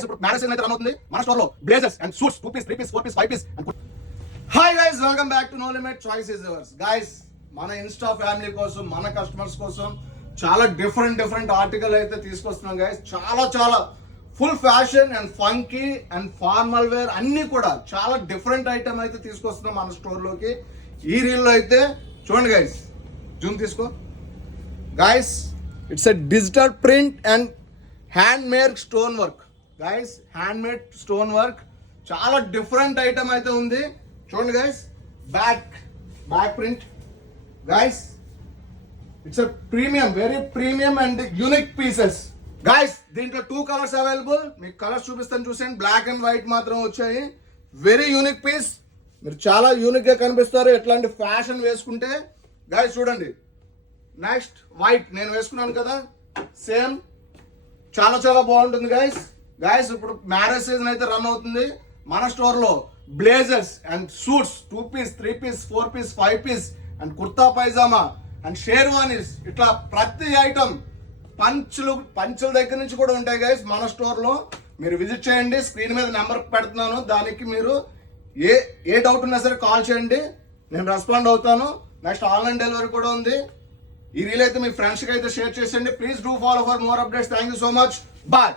guys ఇప్పుడు marriage season అయితే run అవుతుంది మన స్టోర్ లో blazers and suits 2 piece 3 piece 4 piece 5 piece hi guys welcome back to no limit choice is yours guys మన insta family కోసం మన customers కోసం చాలా డిఫరెంట్ ఆర్టికల్ అయితే తీసుకొస్తున్నాం గైస్ చాలా full fashion and funky and formal wear అన్ని కూడా చాలా డిఫరెంట్ ఐటమ్ అయితే తీసుకొస్తున్నాం మన స్టోర్ లోకి ఈ రీల్ లో అయితే చూడండి గైస్ జూమ్ తీసుకో guys it's a digital print and hand made stone work guys hand made stone work చాలా డిఫరెంట్ ఐటమ్ అయితే ఉంది చూడండి guys back print guys it's a premium very premium and unique pieces guys దీంట్లో 2 colours available మీకు colours చూపిస్తాను చూసేయండి black and white మాత్రం వచ్చాయి వెరీ యూనిక్ పీస్ మీరు చాలా యూనిక్ గా కనిపిస్తారు ఎట్లాంటి ఫ్యాషన్ వేసుకుంటే గైస్ చూడండి నెక్స్ట్ వైట్ నేను వేసుకున్నాను కదా సేమ్ చాలా బాగుంటుంది గైస్ ఇప్పుడు మ్యారేజ్ సీజన్ అయితే రన్ అవుతుంది మన స్టోర్ లో blazers and suits 2 piece 3 piece 4 piece 5 piece and kurta pyjama and sherwanis ఇట్లా ప్రతి ఐటమ్ పంచుల దగ్గర నుంచి కూడా ఉంటాయి గైస్ మన స్టోర్ లో మీరు విజిట్ చేయండి స్క్రీన్ మీద నెంబర్ పెడుతున్నాను దానికి మీరు ఏ డౌట్ ఉన్నా సరే కాల్ చేయండి నేను రెస్పాండ్ అవుతాను నెక్స్ట్ ఆన్లైన్ డెలివరీ కూడా ఉంది ఈ రీల్ అయితే మీ ఫ్రెండ్స్ కి అయితే షేర్ చేయండి please do follow for more updates thank you so much bye